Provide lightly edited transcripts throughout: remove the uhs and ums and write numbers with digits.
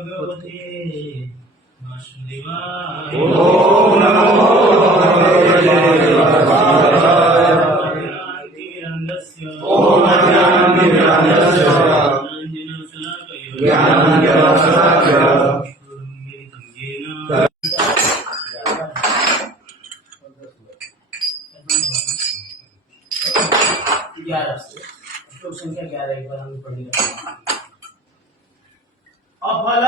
भगवते वासुदेवाय। ओम नमो भगवते वासुदेवाय। ओम अज्ञानतिमिरान्धस्य ज्ञानाञ्जनशलाकया श्लोक संख्या 11 एक बार हम पढ़ेंगे। अफल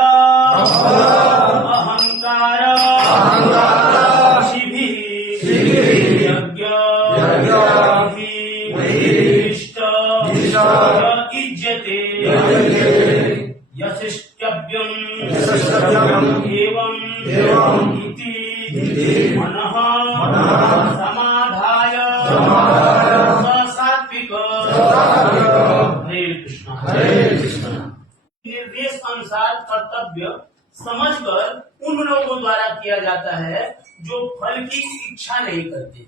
अहंकार शिभिः यज्ञ इष्ट इज्जते यशिष्टव्यम् एवं इति मनः समाधाय सात्विक। हरे कृष्ण। निर्देश अनुसार कर्तव्य समझकर उन लोगों द्वारा किया जाता है जो फल की इच्छा नहीं करते।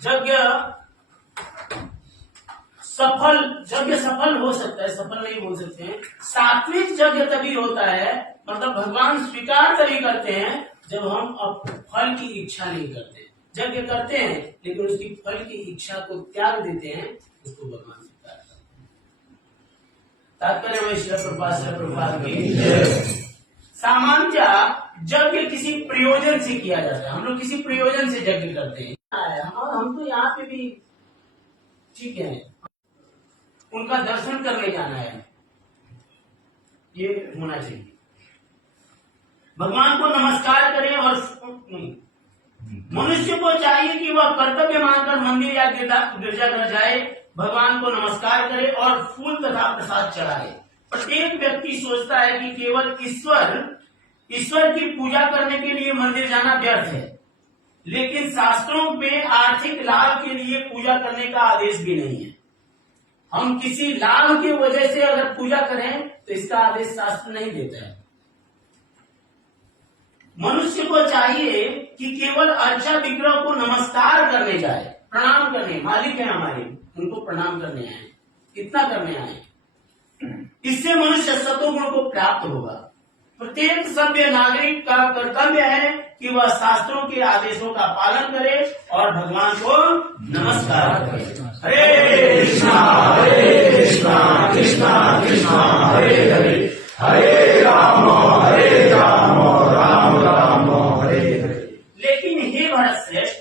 यज्ञ सफल हो सकता है, सफल नहीं बोल सकते हैं। सात्विक यज्ञ तभी होता है, मतलब भगवान स्वीकार तभी करते हैं जब हम फल की इच्छा नहीं करते। यज्ञ करते हैं लेकिन उसकी फल की इच्छा को त्याग देते हैं, उसको भगवान स्वीकार करते हैं। तात्पर्य में श्री प्रभुपाद की सामान्य यज्ञ किसी प्रयोजन से किया जाता है। हम लोग किसी प्रयोजन से यज्ञ करते हैं। हम तो यहाँ पे भी ठीक है, उनका दर्शन करने जाना है, ये होना चाहिए। भगवान को नमस्कार करें और मनुष्य को चाहिए कि वह कर्तव्य मानकर मंदिर या गिरजाघर जाए, भगवान को नमस्कार करे और फूल तथा प्रसाद चढ़ाए। प्रत्येक व्यक्ति सोचता है कि केवल ईश्वर की पूजा करने के लिए मंदिर जाना व्यर्थ है, लेकिन शास्त्रों में आर्थिक लाभ के लिए पूजा करने का आदेश भी नहीं है। हम किसी लाभ की वजह से अगर पूजा करें तो इसका आदेश शास्त्र नहीं देता है। मनुष्य को चाहिए कि केवल अर्चा विग्रह को नमस्कार करने जाए, प्रणाम करने, मालिक है हमारे, उनको प्रणाम करने आए, इतना करने आए। इससे मनुष्य सतोगुण को प्राप्त होगा। प्रत्येक सभ्य नागरिक का कर्तव्य है कि वह शास्त्रों के आदेशों का पालन करे और भगवान को नमस्कार करे। हरे कृष्णा कृष्णा कृष्णा हरे हरे, हरे राम राम राम हरे हरे। लेकिन हे भरतश्रेष्ठ,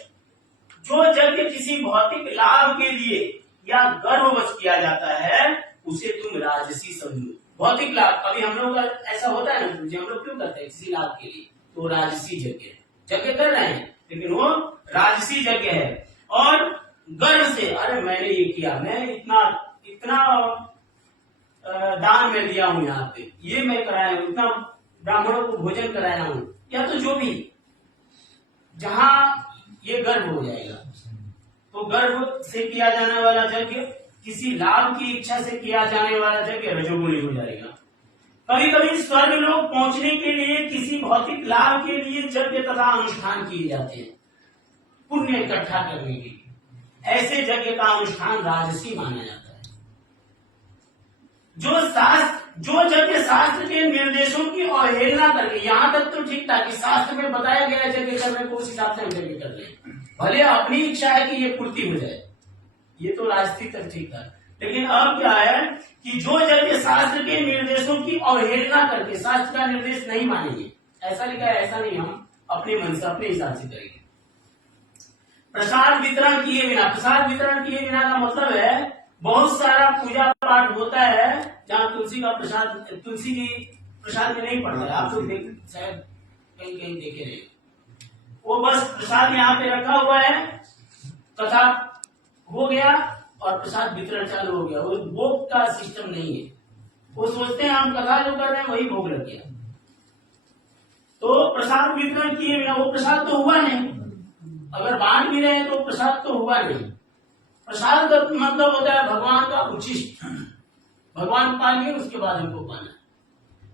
जो यज्ञ किसी भौतिक लाभ के लिए या गर्ववश किया जाता है उसे तुम राजसी समझो। भौतिक लाभ, अभी हम लोग ऐसा होता है ना, हम लोग क्यों करते हैं किसी लाभ के लिए, तो राजसी यज्ञ कर रहे हैं, लेकिन वो राजसी यज्ञ है। और गर्व से, अरे मैंने ये किया, मैं इतना दान में दिया हूँ, यहाँ पे ये मैं कराया हूँ, इतना ब्राह्मणों को भोजन कराया हूँ, या तो जो भी, जहाँ ये गर्व हो जाएगा, तो गर्व से किया जाने वाला यज्ञ, किसी लाभ की इच्छा से किया जाने वाला यज्ञ रजोगुणी हो जाएगा। कभी कभी स्वर्ग लोग पहुंचने के लिए किसी भौतिक लाभ के लिए यज्ञ तथा अनुष्ठान किए जाते हैं, पुण्य इकट्ठा करने के लिए। ऐसे यज्ञ का अनुष्ठान राजसी माना जाता है। जो यज्ञ शास्त्र के निर्देशों की अवहेलना करके, यहाँ तक तो ठीक था कि शास्त्र में बताया गया यज्ञ करने को, उस हिसाब से हम यज्ञ कर रहे हैं, भले अपनी इच्छा है कि ये पूर्ति हो जाए, ये तो राजनीति तक ठीक था। लेकिन अब क्या है कि जो यज्ञ शास्त्र के निर्देशों की अवहेलना करके शास्त्र का निर्देश नहीं मानेंगे, ऐसा लिखा है, ऐसा नहीं, हम अपने मन से अपने हिसाब से करेंगे। प्रसाद वितरण किए बिना, प्रसाद वितरण किए बिना का मतलब है बहुत सारा पूजा पाठ होता है जहाँ तुलसी का प्रसाद, तुलसी की प्रसाद में नहीं पड़ता है, आप लोग शायद कहीं कहीं देखे रहे, वो बस प्रसाद यहाँ पे रखा हुआ है, कथा हो गया और प्रसाद वितरण चालू हो गया। वो भोग का सिस्टम नहीं है। वो सोचते हैं हम कथा जो कर रहे हैं वही भोग लग गया, तो प्रसाद वितरण किए बिना वो प्रसाद तो हुआ नहीं। अगर बांट भी रहे हैं तो प्रसाद तो हुआ नहीं। प्रसाद का मतलब होता है भगवान का उच्छिष्ट, भगवान पा लिए उसके बाद हमको पाना।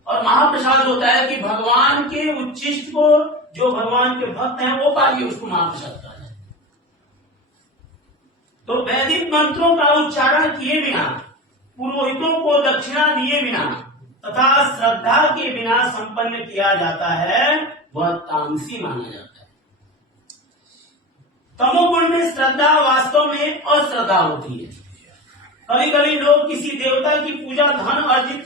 और महाप्रसाद होता है कि भगवान के उच्छिष्ट को जो भगवान के भक्त हैं वो पा लिए, उसको महाप्रसाद कहा है। तो वैदिक मंत्रों का उच्चारण किए बिना, पुरोहितों को दक्षिणा दिए बिना तथा श्रद्धा के बिना संपन्न किया जाता है वह तामसी माना जाता है। तमोगुण में श्रद्धा वास्तव में अश्रद्धा होती है। कभी कभी लोग किसी देवता की पूजा धन अर्जित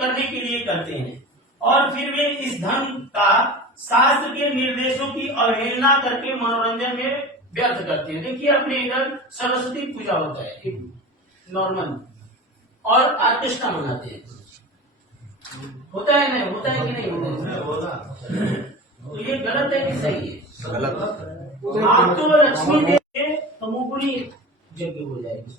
करने के लिए करते हैं और फिर वे इस धन का शास्त्र के निर्देशों की अवहेलना करके मनोरंजन में व्यर्थ करते हैं। देखिए अपने इधर सरस्वती पूजा होता है नॉर्मल और ऑर्केस्ट्रा मनाते हैं, होता है नहीं होता है कि नहीं होता है? तो ये गलत है कि सही है? गलत। आप तो लक्ष्मी देंगे तमोगुणी यज्ञ हो जाएगी।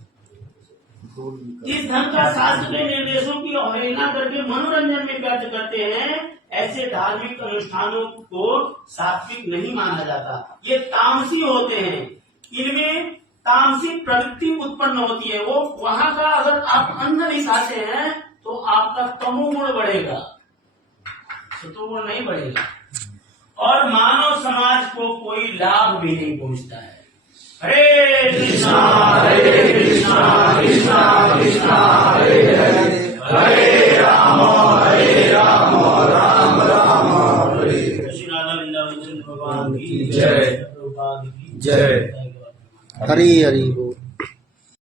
इस धन का शास्त्र के निर्देशों की अवहेलना करके मनोरंजन में व्यर्थ करते हैं, ऐसे धार्मिक अनुष्ठानों को सात्विक नहीं माना जाता। ये तामसी होते हैं, इनमें तामसिक प्रवृत्ति उत्पन्न होती है। वो वहां का अगर आप अन्न नहीं खाते हैं तो आपका तमोगुण बढ़ेगा, सतोगुण नहीं बढ़ेगा और मानव समाज को कोई लाभ भी नहीं पहुंचता है। हरे कृष्णा कृष्णा कृष्णा हरे हरे, हरे राम राम राम हरे। श्री राधा वृंदावन चंद्र भगवान की जय, जय। हरि हरि बोल।